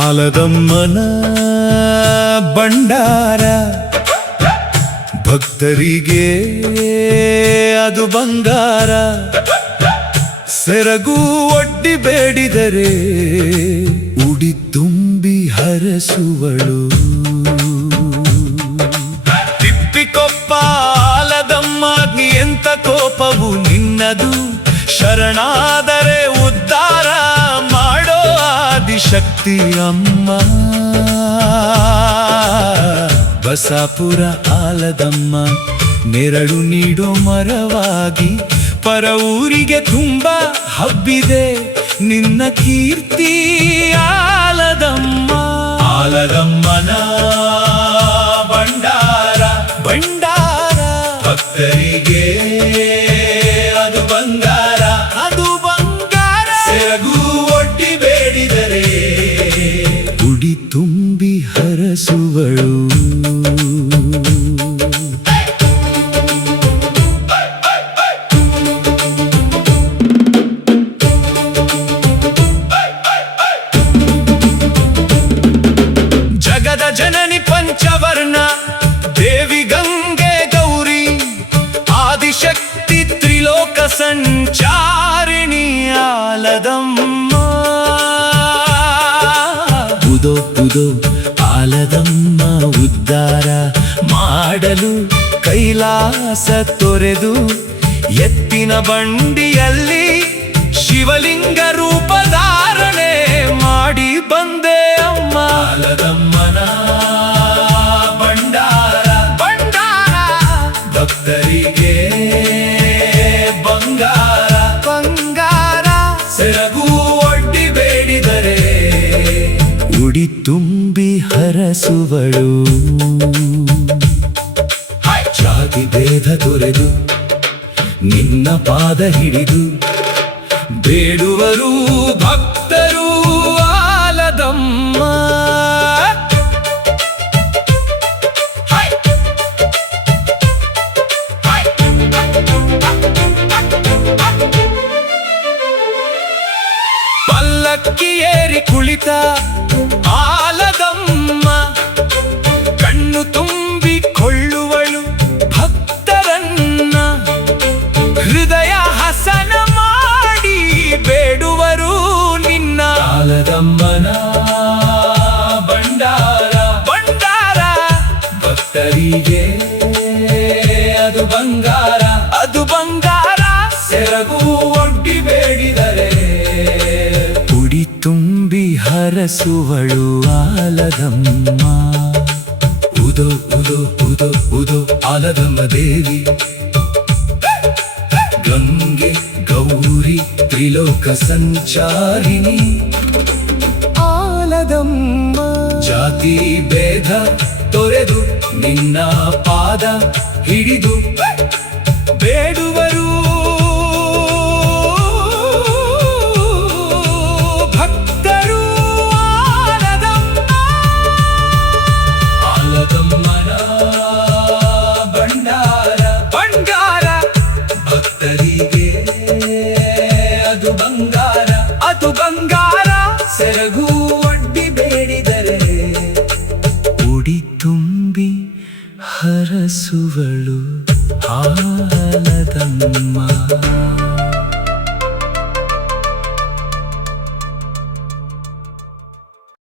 ಆಲದಮ್ಮನ ಭಂಡಾರ ಭಕ್ತರಿಗೆ ಅದು ಬಂಗಾರ. ಸೆರಗು ಒಡ್ಡಿ ಬೇಡಿದರೆ ಉಡಿ ತುಂಬಿ ಹರಸುವಳು. ತಿಪ್ಪಿಕೊಪ್ಪ ಆಲದಮ್ಮಾಗ್ನಿ ಎಂತ ಕೋಪವು ನಿನ್ನದು. ಶರಣಾದರೆ ಉದ್ಧಾರ ಮಾಡೋ ಆದಿಶಕ್ತಿ ಅಮ್ಮ. ಬಸಾಪುರ ಆಲದಮ್ಮ ನೆರಳು ನೀಡೋ ಮರವಾಗಿ ಪರ ಊರಿಗೆ ತುಂಬ ಹಬ್ಬಿದೆ ನಿನ್ನ ಕೀರ್ತಿ ಆಲದಮ್ಮ. ಆಲದಮ್ಮನ ಭಂಡಾರ ಭಂಡಾರ ಭಕ್ತರಿಗೆ ಅದು ಬಂಗಾರ ಅದು ಬಂಗಾರ. ಸೆರಗು ಒಡ್ಡಿ ಬೇಡಿದರೆ ಉಡಿ ತುಂಬಿ ಹರಸುವಳು. ಜಗದ ಜನನಿ ಪಂಚವರ್ಣ ದೇವಿ ಗಂಗೆ ಗೌರಿ ಆದಿಶಕ್ತಿ ತ್ರಿಲೋಕ ಸಂಚಾರಿಣಿ ಆಲದಮ್ಮ. ಉದೋ ಉದೋ ಆಲದಮ್ಮ ಉದ್ಧಾರ ಮಾಡಲು ಕೈಲಾಸ ತೊರೆದು ಎತ್ತಿನ ಬಂಡಿಯಲ್ಲಿ ಶಿವಲಿಂಗ ರೂಪ ಧಾರಣೆ ಮಾಡಿ ಬಂದೆ ಅಮ್ಮ. ಆಲದಮ್ಮನ ಭಂಡಾರ ಭಂಡಾರ ಭಕ್ತರಿಗೆ ಬಂಗಾರ ಬಂಗಾರ. ಸೆರಗು ಒಡ್ಡಿ ಬೇಡಿದರೆ ಉಡಿ ತುಂಬಿ ಹರಸುವಳು. ಜಾತಿ ಭೇದ ತೊರೆದು ನಿನ್ನ ಪಾದ ಹಿಡಿದು ಬೇಡುವರು ಭಕ್ತರು ಆಲದಮ್ಮ. ಪಲ್ಲಕ್ಕಿ ಏರಿ ಕುಳಿತ ಆಲದಮ್ಮ ಕಣ್ಣು ತುಂಬಿಕೊಳ್ಳುವಳು ಭಕ್ತರನ್ನ. ಹೃದಯ ಹಸನ ಮಾಡಿ ಬೇಡುವರು ನಿನ್ನ. ಆಲದಮ್ಮನ ಭಂಡಾರ ಭಂಡಾರ ಭಕ್ತರಿಗೆ ಅದು ಬಂಗಾರ ಅದು ಬಂಗಾರ. ಸೆರಗು ಒಡ್ಡಿ ಬೇಡಿದರೆ ಉಡಿ ತುಂಬಿ ಹರಸುವಳು ಆಲದಮ್ಮ. ಉದೋ ಉದೋ ಉದೋ ಉದೋ ಆಲದಮ್ಮ ದೇವಿ ಗಂಗೆ ಗೌರಿ ತ್ರಿಲೋಕ ಸಂಚಾರಿಣಿ ಆಲದಮ್ಮ. ಜಾತಿ ಭೇದ ತೊರೆದು ನಿನ್ನ ಪಾದ ಹಿಡಿದು ಬೇಡುವರು ಭಕ್ತರು ಆಲದಮ್ಮ. ಆಲದಮ್ಮನ ಭಂಡಾರ ಭಂಡಾರ ಭಕ್ತರಿಗೆ ಅದು ಬಂಗಾರ ಅದು ಬಂಗಾರ. ಸೆರಗು ಒಡ್ಡಿ ಬೇಡಿದರೆ ಉಡಿ ತುಂಬಿ ಹರಸುವಳು ಆಲದಮ್ಮ.